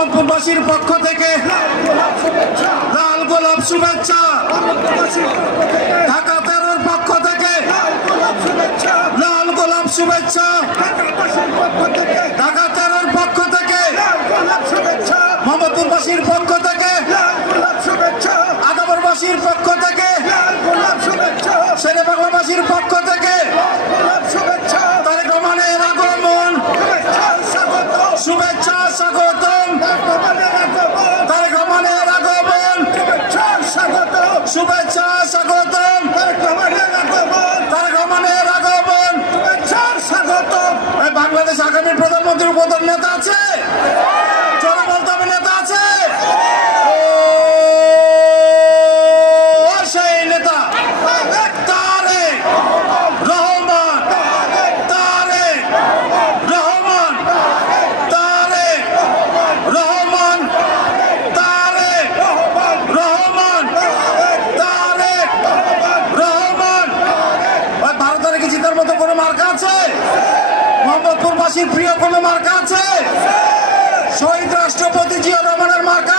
মোহাম্মদপুরবাসীর পক্ষ থেকে লাল গোলাপ শুভেচ্ছা। ঢাকা 13-র পক্ষ থেকে লাল গোলাপ শুভেচ্ছা। ঢাকা 13-র পক্ষ থেকে মোহাম্মদপুরবাসীর পক্ষ থেকে আদাবরবাসীর পক্ষ থেকে শেরে বাংলাবাসীর পক্ষ থেকে তারেক রহমানের আগমন শুভেচ্ছা স্বাগতম। তারেক রহমানের আগমন শুভেচ্ছা স্বাগতম। তারেক রহমানের আগমন স্বাগতম। বাংলাদেশ আগামী প্রধানমন্ত্রীর উপর নেতা আছে, জোরে বলতে হবে নেতা আছে। সেই নেতা তারেক রহমান, তারেক রহমান, তারেক রহমান, তারেক রহমান, তারেক রহমান। ভারতের কি জিতার মতো কোনো মার্কা আছে? মোহাম্মদপুরবাসীর প্রিয় কোনো মার্কা আছে? শহীদ রাষ্ট্রপতি জিয়া রহমানের মার্কা